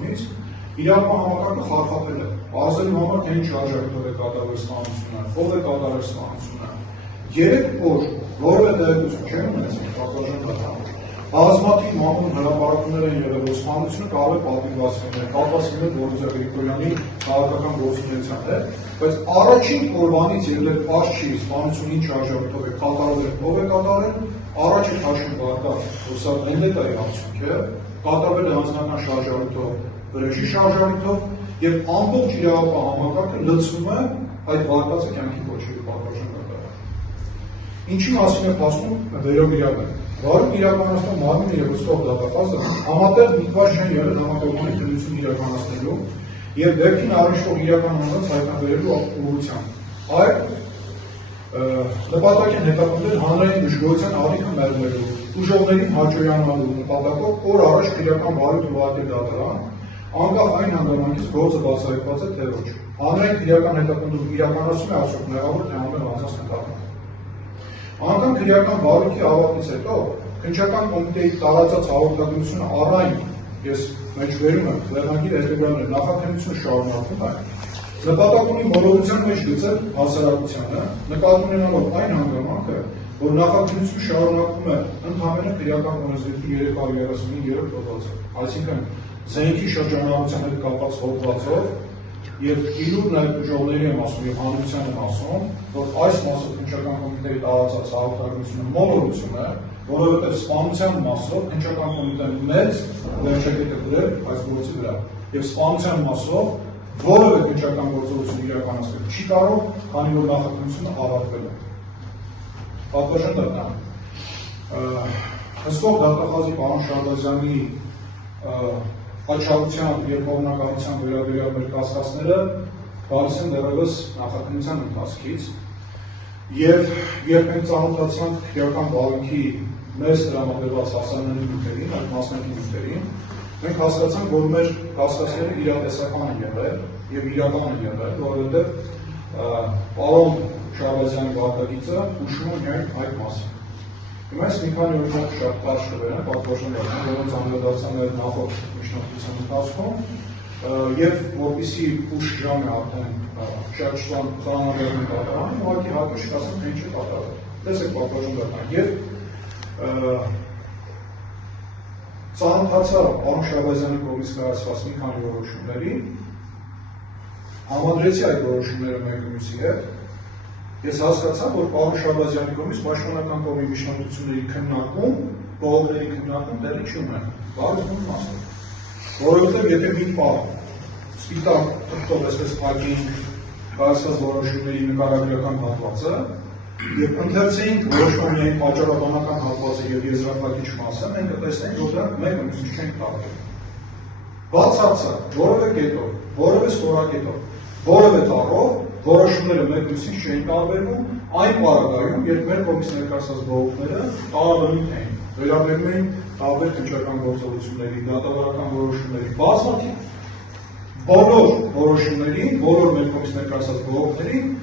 իշխանությունից իրական համակարգը խարխափել է։ Ասելու համար թե ինչ արժեքով է կատարվել սպանությունը, ով է կատարել սպանությունը։ 3 օր որևէ տեղեկություն չեն ունեցել պատվաժան դատարանում։ Բազմաթիվ մամուլ հրապարակումներ են եղել, որ սպանությունը կարող է պատվիրված լինել, կապված լինել Բորզա Գրիգորյանի քաղաքական գործունեության հետ, բայց առաջին օրվանից ելնել պարզ չի սպանությունը ինչ արժեքով է կատարվել, ով է կատարել, առաջի քաշում բարձր, որ սա վենդետայի արդյունք է, կատարվել է անձնական շարժառիթով, վրեժի շարժառիթով եւ ամբողջ իրավապահ համակարգը լցվում է այդ վարկածը կյանքի կոչելու պատվաժան դատարան։ Ինչի մասին է խոսում վերօրյակը։ Վարում իրականացնող մարմինը եւ ըստով դատախազը համատեղ միտված չեն եղել համակարգի դրություն իրականացնելու եւ դեպքին առնչվող իրական անձանց հայտնաբերելու ուղղությամբ։ Այդ նպատակ են հետապնդել հանրային դժգոհության ալիքը մերժելու, ուժողներին հաջողանալու նպատակով օր առաջ քրեական բարույթ ուղղակի դատարան, անկախ այն հանգամանքից գործը բացահայտված է թե ոչ։ Հանրային քրեական հետապնդում իրականացում է արդյոք մեղավոր թե անմեղ անձանց նկատմամբ։ Անգամ քրեական բարույթի ավարտից հետո քննչական կոմիտեի տարածած հաղորդագրությունը առայն ես մեջբերում եմ վերնագիր հետևյալներ նախաքննությունը շարունակվում է նպատակ ունի մոլորության մեջ գծել հասարակությանը նկատի ունենալով այն հանգամանքը որ նախաքննությունը շարունակվում է ընդհանրապես քրեական օրենսգրքի 335 հոդվածով այսինքն զենքի շրջանառության հետ կապված հոդվածով եւ իլուր նաեւ ուժողների եմ ասում եւ հանրության եմ ասում որ այս մասով քննչական կոմիտեի տարածած հաղորդագրությունը մոլորություն է որովհետեւ սպանության մասով քննչական կոմիտեն մեծ վերջակետ է դրել այս գործի վրա եւ սպանության մասով որևէ քննչական գործողություն իրականացնել չի կարող քանի որ նախաքննությունը ավարտվել է պատվաժան դատարան հսկող դատախազի պարոն Շարդազյանի աչառության եւ կողմնակալության վերաբերյալ մեր կասկածները գալիս են դեռևս նախաքննության ընթացքից եւ երբ մենք ծանոթացանք քրեական բարույթի մեծ տրամադրված հասանելի նյութերին, այդ մասնակի նյութերին, մենք հասկացանք, որ մեր կասկածները իրատեսական են եղել եւ իրական են եղել, որովհետեւ պարոն Շարդազյանի վարկագիծը հուշում է միայն այդ մասին։ Հիմա այս մի քանի օրինակ շատ կարճ կվերեմ, պատվաժան դատարան, որոնց անդրադարձան մեր նախորդ միջնորդության ընթացքում եւ որպեսզի ուշ ժամ է արդեն շատ ծանոթացան դատարանը, ուղղակի հատուկ ասեմ, թե ինչ է կատարվել։ Տեսեք պատվաժան դատարան եւ ծանոթացա պարոն Շարդազյանի կողմից կայացված մի քանի որոշումների, համադրեցի այդ որոշումները մեկը մյուսի հետ Ես հասկացա, որ պարոն Շարդազյանի կողմից պաշտպանական կողմի միջնորդությունների քննարկում, բողոքների քննարկում տեղի չունեն, բարոյական մասով։ Որովհետև եթե մի պահ սպիտակ թղթով այսպես փակեինք կայացված որոշումների նկարագրական հատվածը եւ ընթերցեինք որոշման միայն պատճառաբանական հատվածը եւ եզրափակիչ մասը, մենք կտեսնենք, որ դրանք մեկը մյուսից չեն տարբեր։ Բացարձակ որևէ կետով, որևէ ստորակետով, որևէ տառով որոշումները մեկ մյուսից չէին տարբերվում, այն պարագայում, երբ մեր կողմից ներկայացված բողոքները տարաբնույթ էին, վերաբերում էին տարբեր քննչական գործողությունների, դատավարական որոշումների, բազմաթիվ բոլոր որոշումներին, բոլոր մեր կողմից ներկայացված բողոքներին,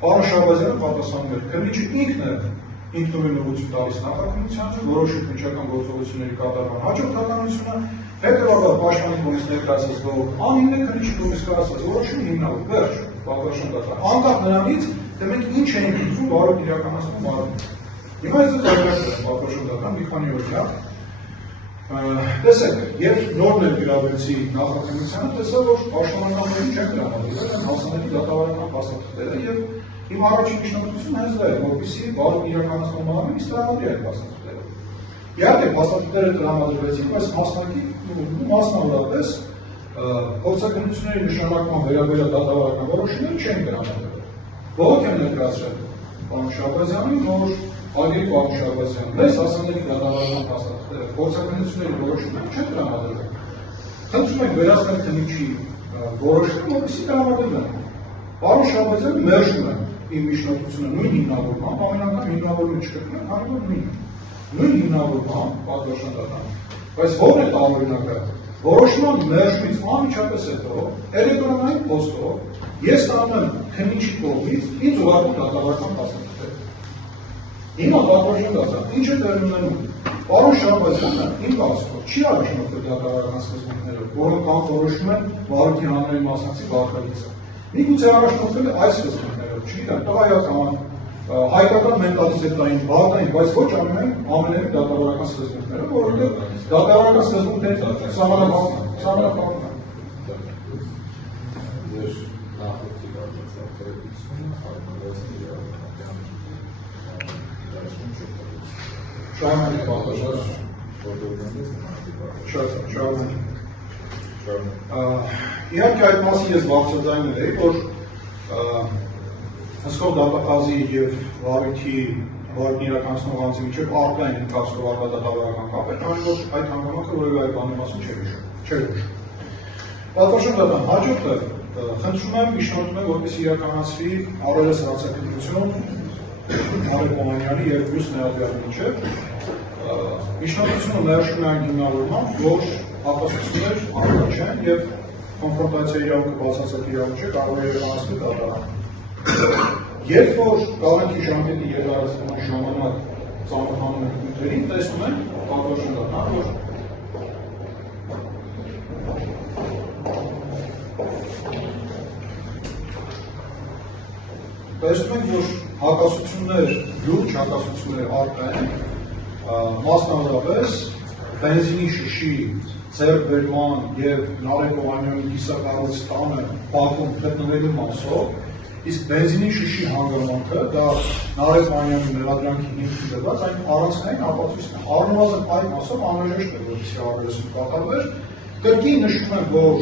պարոն Շարդազյանը պատասխանում էր, քննիչը ինքն է ինքնուրույն ուղղություն տալիս նախաքննությանը, որոշում քննչական գործողությունների կատարման հաջորդականությունը, հետևաբար պաշտպանի կողմից ներկայացված բողոք անհիմն է քննիչի կողմից կայացված որոշումը հիմնավոր, վերջ, պատվաշան դատարան, անկախ նրանից, թե մենք ինչ ենք ուզում բարույթ իրականացնում մարմին։ Հիմա ես ձեռնարկել եմ պատվաշան դատարան մի քանի օրինակ, տեսեք, երբ նոր ներգրավեցի նախաքննությանը, տեսա, որ պաշտպանականներին չեն տրամադրել են հասանելի դատավարական փաստաթղթերը եւ իմ առաջին միջնորդությունը հենց դա է, որպեսզի բարույթ իրականացնող մարմինը տրամադրի այդ փաստաթղթերը։ Իհարկե, փաստաթղթերը տրամադրվեցին, բայց մասնավորապես փորձաքննությունների նշանակման վերաբերյալ դատավարական որոշումներ չեն տրամադրվել։ Բողոք են ներկայացրել պարոն Շարդազյանին, որ Ագերի պարոն Շարդազյանը մեզ հասանելի դատավարական փաստաթղթերը փորձաքննությունների որոշումներ չեն տրամադրվել։ Խնդրում ենք վերացնել քննիչի որոշումը, որպեսզի տրամադրվեն։ Պարոն Շարդազյանը մերժում է իմ միջնորդությունը նույն հիմնավորմամբ, ամեն անգամ հիմնավորումը չկրկնում, քանի որ նույն հիմնավորմամբ պատվաշան դատարան։ Բայց ո՞ր է տարօրինակը։ Որոշման մերժումից անմիջապես հետո էլեկտրոնային փոստով ես ստանում եմ քննիչի կողմից ինձ ուղարկում դատավարական փաստաթղթեր։ Հիմա պատվաշան դատարան ինչ է տեղի ունենում։ Պարոն Շահբազյանը իմ կարծիքով չի առաջնորդել դատավարական սկզբունքներով, որոնք կանխորոշում են վարույթի հանրային մասնակցի վարքագիծը։ Միգուցե առաջնորդել է այս սկզբունքներով, չգիտեմ, տղայական, հայկական մենտալիտետային, բաղային, բայց ոչ ամենևին դատավարական սկզբունքներով, որովհետև դատավարական սկզբունքների սահմանափակվում են։ Շահմանի պատասխան։ Իհարկե այդ մասին ես բարձրաձայնել էի, որ հսկող դատախազի և վարույթի իրականացնող անձի միջև առկա են ընթացքով առկա դատավարական կապեր, քանի որ այդ հանգամանքը որևէ այլ բանի մասին չէր հուշում։ Պատվարժան դատան հաջորդը խնդրում եմ միջնորդում եմ, որպես իրականացվի առերես հարցակրթություն Նարեկ Օհանյանի և մյուս ներառյալի միջև միջնորդությունը ներշում է այն հիմնավորմամբ, որ հակասություններ առկա չեն և կոնֆրոնտացիա իրավունքը բացասական իրավունք չէ, կարող է իրականացնել դատարան։ Երբ որ կարանքի ժամկետի երկարացման ժամանակ ծանոթանում ենք նյութերին, տեսնում ենք պատվարժան դատան, որ տեսնում ենք, որ հակասություններ, լուրջ հակասություններ առկա են, մասնավորապես բենզինի շշի ձեռքբերման և Նարեկ Օհանյանի կիսակառույց տանը Բաքվում գտնվելու մասով, իսկ բենզինի շշի հանգամանքը դա Նարեկ Օհանյանի մեղադրանքի հիմքի դրված այն առանցքային ապացույցն է։ Առնվազն այդ մասով անհրաժեշտ է, որպեսզի առերեսում կատարվեր։ Կրկին նշում եմ, որ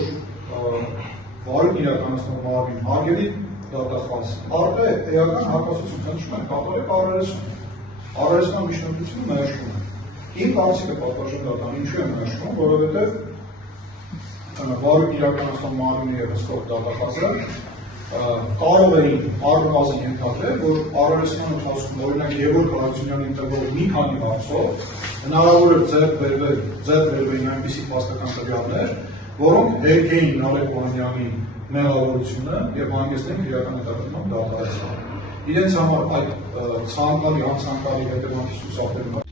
վարույթ իրականացնող մարմին հարգելի դատախազ առկա է էական հակասություն, խնդրում եմ կատարեք առերեսում։ Առերեսման միջնորդությունը մերժվում է։ Իմ կարծիքը պատվարժան դատան ինչու է մերժվում, որովհետև վարույթ իրականացնող մարմինը և հսկող դատախազը կարող էին առնվազն ենթադրել, որ առերեսման ընթացքում օրինակ Գևորգ Հարությունյանի տվող մի քանի հարցով հնարավոր է ձեռք բերվեին այնպիսի փաստական տվյալներ, որոնք հերք էին Նարեկ Օհանյանի մեղավորությունը և հանգեցնեն իրական հետաքրքրման դատարանին։ Իրենց համար այդ ցանկալի, անցանկալի հետևանքի ցուցաբերումը